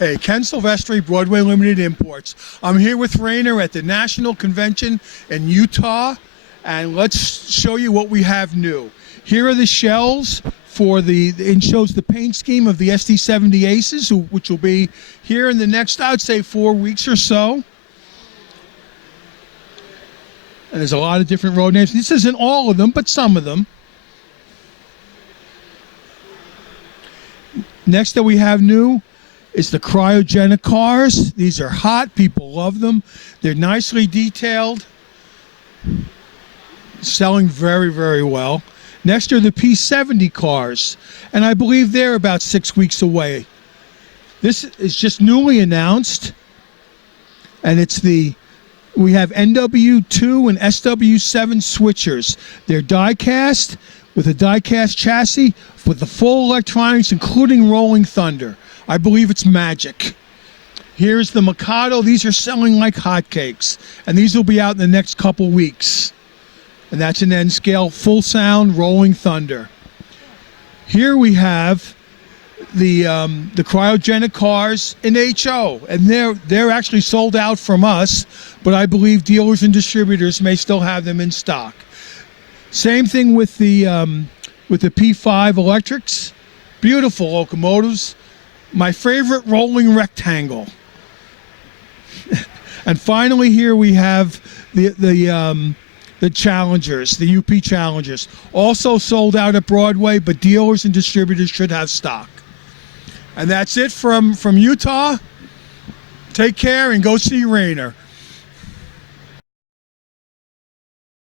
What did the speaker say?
Hey, Ken Silvestri, Broadway Ltd. Imports. I'm here with Rainer at the National Convention in Utah, and let's show you what we have new. Here are the shells for it shows the paint scheme of the SD70 Aces, which will be here in the next, I'd say, 4 weeks or so. And there's a lot of different road names. This isn't all of them, but some of them. Next that we have new is the cryogenic cars. These are hot. People love them. They're nicely detailed. Selling very, very well. Next are the P70 cars, and I believe they're about 6 weeks away. This is just newly announced, and we have NW2 and SW7 switchers. They're die-cast with a die-cast chassis with the full electronics, including rolling thunder. I believe it's magic. Here's the Mikado. These are selling like hotcakes, and these will be out in the next couple weeks. And that's an N scale, full sound, rolling thunder. Here we have the cryogenic cars in HO, and they're actually sold out from us, but I believe dealers and distributors may still have them in stock. Same thing with the P5 electrics. Beautiful locomotives. My favorite rolling rectangle. And finally, here we have the Challengers, the UP Challengers. Also sold out at Broadway, but dealers and distributors should have stock. And that's it from Utah. Take care and go see Rainer.